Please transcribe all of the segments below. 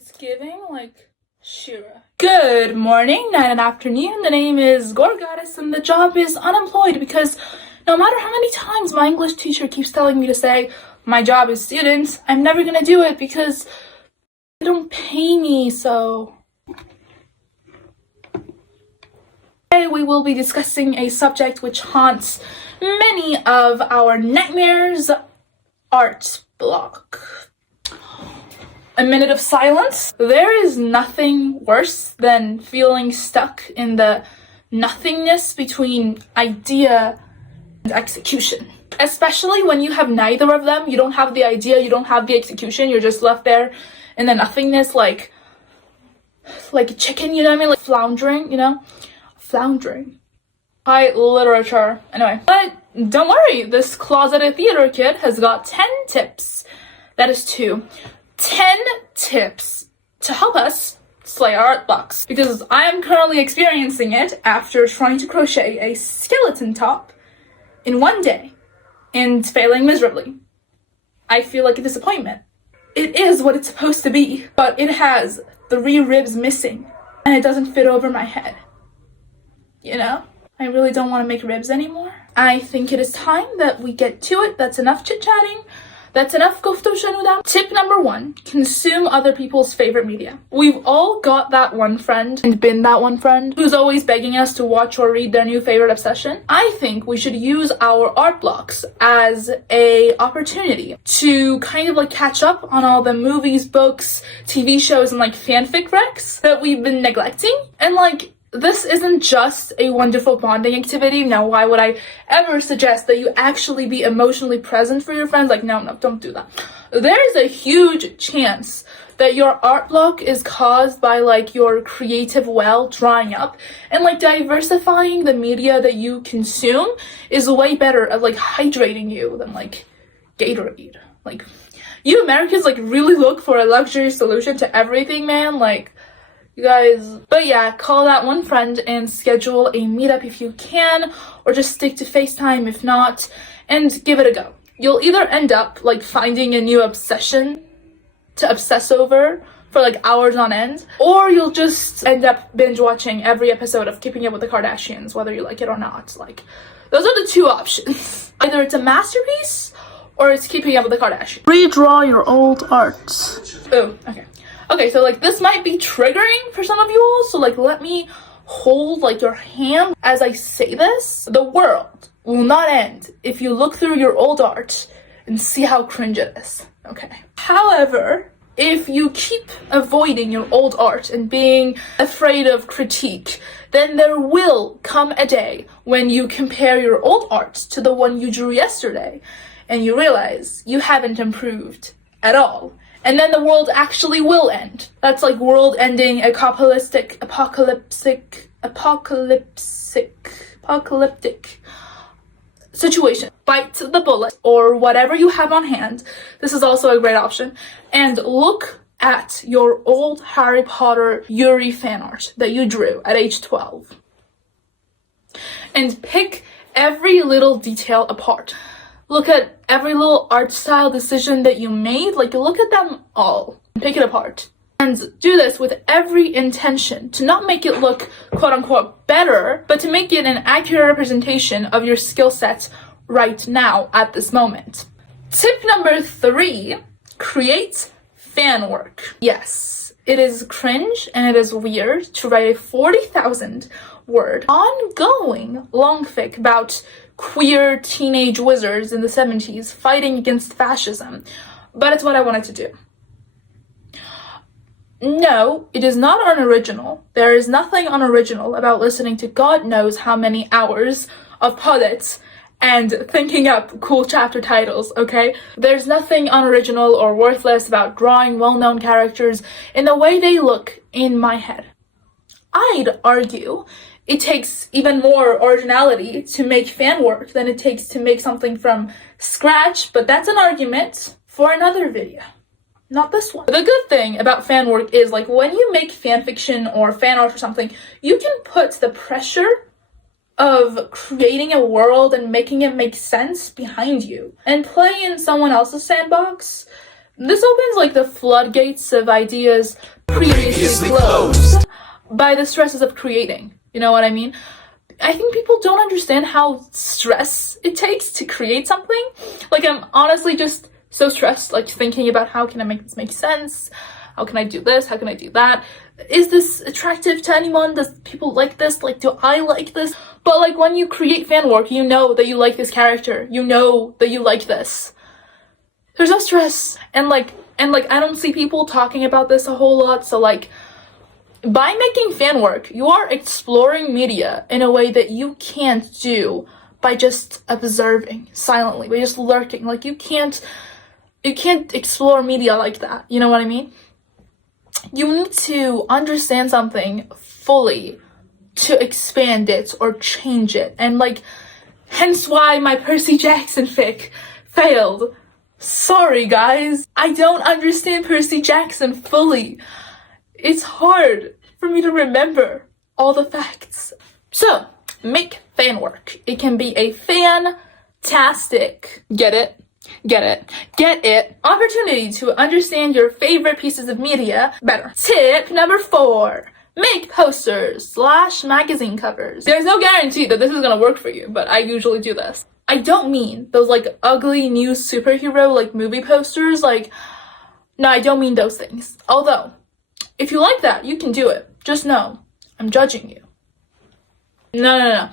It's giving like Shira. Good morning, night, and afternoon. The name is Gorgoddess, and the job is unemployed because no matter how many times my English teacher keeps telling me to say my job is student, I'm never gonna do it because they don't pay me, so. Today we will be discussing a subject which haunts many of our nightmares: art block. A minute of silence. There is nothing worse than feeling stuck in the nothingness between idea and execution. Especially when you have neither of them. You don't have the idea, you don't have the execution, you're just left there in the nothingness like a chicken, you know what I mean? Like floundering, you know? Floundering. High literature. Anyway. But don't worry, this closeted theater kid has got 10 tips. That is 10 tips to help us slay our art blocks, because I am currently experiencing it after trying to crochet a skeleton top in one day and failing miserably. I feel like a disappointment. It is what it's supposed to be, but it has 3 ribs missing and it doesn't fit over my head. You know? I really don't want to make ribs anymore. I think it is time that we get to it. That's enough chit-chatting. That's enough gufto shanuda. Tip number 1, consume other people's favorite media. We've all got that one friend and been that one friend who's always begging us to watch or read their new favorite obsession. I think we should use our art blocks as a opportunity to kind of like catch up on all the movies, books, TV shows, and like fanfic recs that we've been neglecting. And like, this isn't just a wonderful bonding activity. Now, why would I ever suggest that you actually be emotionally present for your friends? Like, no, don't do that. There is a huge chance that your art block is caused by like your creative well drying up, and like diversifying the media that you consume is way better at like hydrating you than like Gatorade. Like, you Americans like really look for a luxury solution to everything, man. Like, you guys. But yeah, call that one friend and schedule a meetup if you can, or just stick to FaceTime if not, and give it a go. You'll either end up like finding a new obsession to obsess over for like hours on end, or you'll just end up binge watching every episode of Keeping Up with the Kardashians, whether you like it or not. Like, those are the 2 options. Either it's a masterpiece or it's Keeping Up with the Kardashians. Redraw your old art. Oh, okay. Okay, so like this might be triggering for some of you all, so like let me hold like your hand as I say this. The world will not end if you look through your old art and see how cringe it is, okay? However, if you keep avoiding your old art and being afraid of critique, then there will come a day when you compare your old art to the one you drew yesterday and you realize you haven't improved at all. And then the world actually will end. That's like world-ending, apocalyptic situation. Bite the bullet, or whatever you have on hand. This is also a great option. And look at your old Harry Potter Yuri fan art that you drew at age 12. And pick every little detail apart. Look at every little art style decision that you made. Like, look at them all and pick it apart. And do this with every intention to not make it look quote unquote better, but to make it an accurate representation of your skill set right now at this moment. Tip number 3, create fan work. Yes, it is cringe and it is weird to write a 40,000 word ongoing long fic about queer teenage wizards in the 70s fighting against fascism, but it's what I wanted to do. No, it is not unoriginal. There is nothing unoriginal about listening to God knows how many hours of poets and thinking up cool chapter titles, okay? There's nothing unoriginal or worthless about drawing well-known characters in the way they look in my head. I'd argue it takes even more originality to make fan work than it takes to make something from scratch, but that's an argument for another video, not this one. The good thing about fan work is, like, when you make fan fiction or fan art or something, you can put the pressure of creating a world and making it make sense behind you and play in someone else's sandbox This opens like the floodgates of ideas previously closed by the stresses of creating. You know what I mean? I think people don't understand how stress it takes to create something. Like, I'm honestly just so stressed, like thinking about how can I make this make sense? How can I do this? How can I do that? Is this attractive to anyone? Does people like this? Like, do I like this? But like when you create fan work, you know that you like this character. You know that you like this. There's no stress. And like I don't see people talking about this a whole lot. So like, by making fan work, you are exploring media in a way that you can't do by just observing silently, by just lurking. Like, you can't explore media like that. You know what I mean? You need to understand something fully to expand it or change it. And like, hence why my Percy Jackson fic failed. Sorry guys, I don't understand Percy Jackson fully. It's hard for me to remember all the facts. So, make fan work. It can be a fantastic, get it, opportunity to understand your favorite pieces of media better. Tip number 4, make posters / magazine covers. There's no guarantee that this is gonna work for you, but I usually do this. I don't mean those like ugly new superhero like movie posters, like, no, I don't mean those things. Although, if you like that, you can do it. Just know, I'm judging you. No.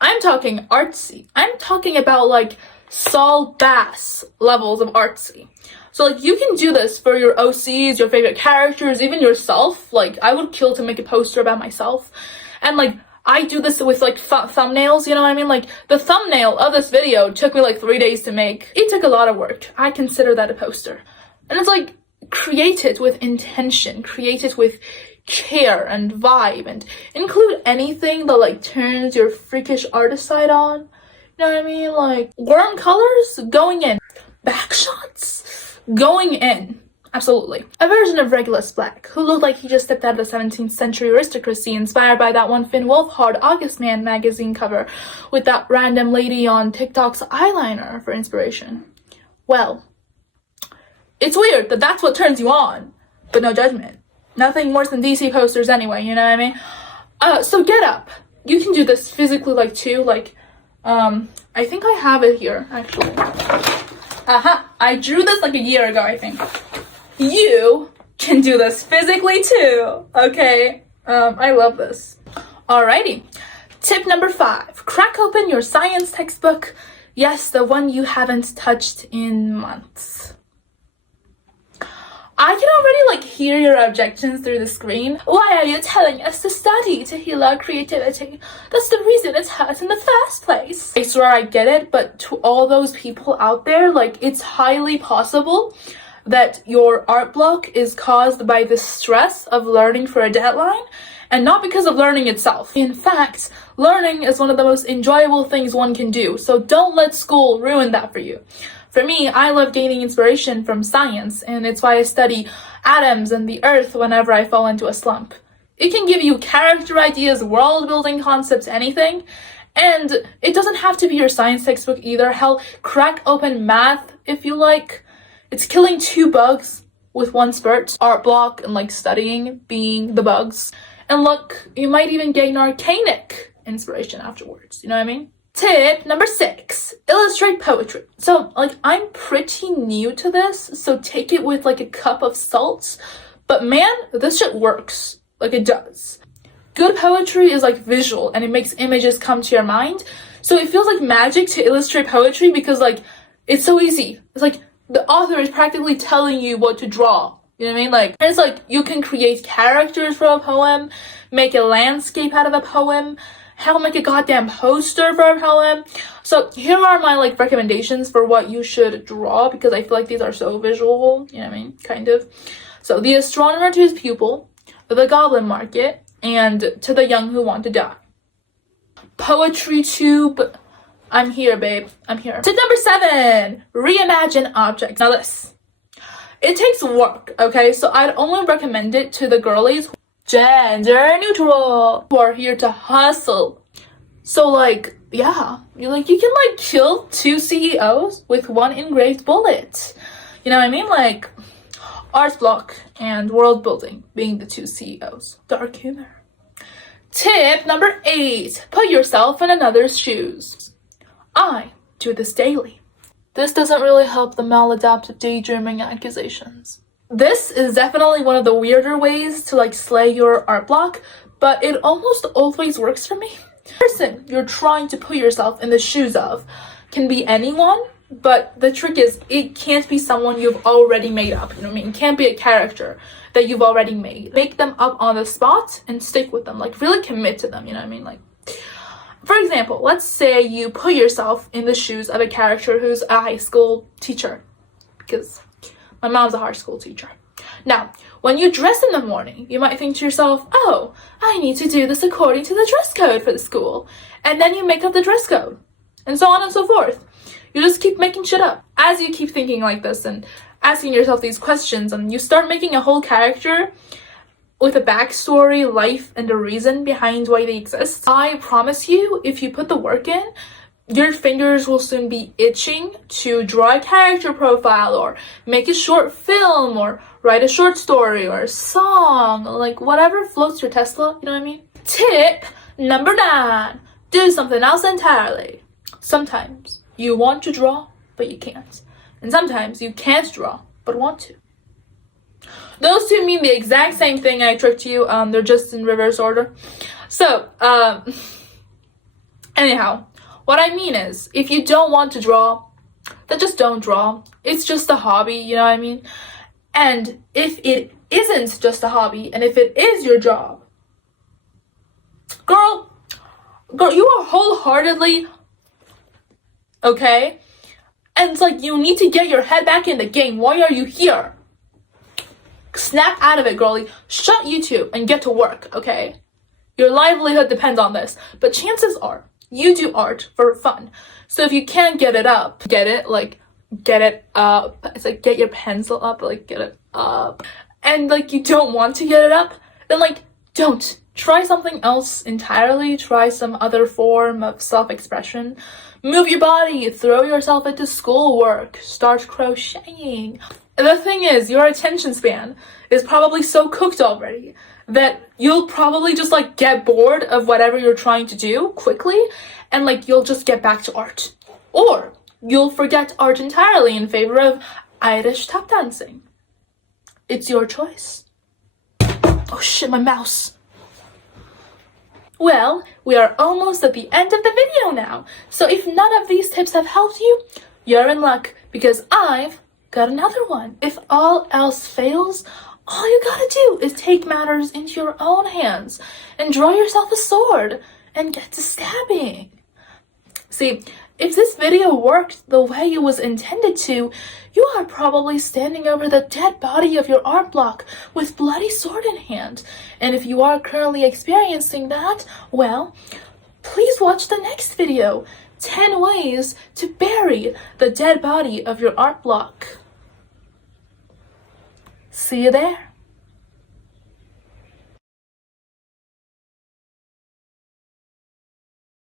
I'm talking artsy. I'm talking about like Saul Bass levels of artsy. So like, you can do this for your OCs, your favorite characters, even yourself. Like, I would kill to make a poster about myself. And like, I do this with like thumbnails, you know what I mean? Like, the thumbnail of this video took me like 3 days to make. It took a lot of work. I consider that a poster. And it's like, create it with intention, create it with care and vibe, and include anything that like turns your freakish artist side on. You know what I mean? Like, warm colors going in, back shots going in. Absolutely. A version of Regulus Black, who looked like he just stepped out of the 17th century aristocracy, inspired by that one Finn Wolfhard August Man magazine cover with that random lady on TikTok's eyeliner for inspiration. Well, it's weird that that's what turns you on, but no judgment. Nothing worse than DC posters anyway, you know what I mean? So get up. You can do this physically, like, too, like, I think I have it here, actually. I drew this like a year ago, I think. You can do this physically too, okay? I love this. Alrighty. Tip number 5, crack open your science textbook. Yes, the one you haven't touched in months. I can already like hear your objections through the screen. Why are you telling us to study to heal our creativity? That's the reason it's hurt in the first place. I swear I get it, but to all those people out there, like, it's highly possible that your art block is caused by the stress of learning for a deadline and not because of learning itself. In fact, learning is one of the most enjoyable things one can do, so don't let school ruin that for you. For me, I love gaining inspiration from science, and it's why I study atoms and the earth whenever I fall into a slump. It can give you character ideas, world-building concepts, anything, and it doesn't have to be your science textbook either. Hell, crack open math if you like. It's killing 2 bugs with 1 spurt. Art block and like studying being the bugs. And look, you might even gain arcanic inspiration afterwards, you know what I mean? Tip number 6, illustrate poetry. So, like, I'm pretty new to this, so take it with like a cup of salt. But man, this shit works. Like, it does. Good poetry is like visual, and it makes images come to your mind. So it feels like magic to illustrate poetry because like, it's so easy. It's like, the author is practically telling you what to draw. You know what I mean? Like, and it's like, you can create characters for a poem, make a landscape out of a poem, hell, make a goddamn poster for a poem. So here are my like recommendations for what you should draw, because I feel like these are so visual, you know what I mean? Kind of. So, The Astronomer to His Pupil, The Goblin Market, and To the Young Who Want to Die. Poetry tube, I'm here, babe. I'm here. Tip number 7, reimagine objects. Now this, it takes work, okay? So I'd only recommend it to the girlies, gender neutral, who are here to hustle. So like, yeah, you can like kill 2 CEOs with 1 engraved bullet. You know what I mean? Like art block and world building being the two CEOs. Dark humor. Tip number 8. Put yourself in another's shoes. I do this daily. This doesn't really help the maladaptive daydreaming accusations. This is definitely one of the weirder ways to like slay your art block, but it almost always works for me. The person you're trying to put yourself in the shoes of can be anyone, but the trick is it can't be someone you've already made up, you know what I mean? It can't be a character that you've already made. Make them up on the spot and stick with them, like really commit to them, you know what I mean? Like, for example, let's say you put yourself in the shoes of a character who's a high school teacher, because my mom's a high school teacher. Now, when you dress in the morning, you might think to yourself, oh, I need to do this according to the dress code for the school. And then you make up the dress code, and so on and so forth. You just keep making shit up. As you keep thinking like this and asking yourself these questions, and you start making a whole character with a backstory, life, and a reason behind why they exist, I promise you, if you put the work in, your fingers will soon be itching to draw a character profile or make a short film or write a short story or a song, like whatever floats your Tesla, you know what I mean? Tip number 9, do something else entirely. Sometimes you want to draw, but you can't. And sometimes you can't draw, but want to. Those two mean the exact same thing. I tricked you. They're just in reverse order. So, anyhow, what I mean is, if you don't want to draw, then just don't draw. It's just a hobby, you know what I mean? And if it isn't just a hobby, and if it is your job, girl, you are wholeheartedly okay? And it's like, you need to get your head back in the game. Why are you here? Snap out of it, girlie. Shut YouTube and get to work, okay? Your livelihood depends on this. But chances are, you do art for fun. So if you can't get it up, get it up. It's like, get your pencil up, like, get it up. And, like, you don't want to get it up, then, like, don't. Try something else entirely. Try some other form of self-expression. Move your body. Throw yourself into schoolwork. Start crocheting. And the thing is, your attention span is probably so cooked already that you'll probably just, like, get bored of whatever you're trying to do quickly, and, like, you'll just get back to art. Or you'll forget art entirely in favor of Irish tap dancing. It's your choice. Oh shit, my mouse. Well, we are almost at the end of the video now. So if none of these tips have helped you, you're in luck, because I've got another one. If all else fails, all you gotta do is take matters into your own hands and draw yourself a sword and get to stabbing. See, if this video worked the way it was intended to, you are probably standing over the dead body of your art block with bloody sword in hand. And if you are currently experiencing that, well, please watch the next video, 10 ways to bury the dead body of your art block. See you there.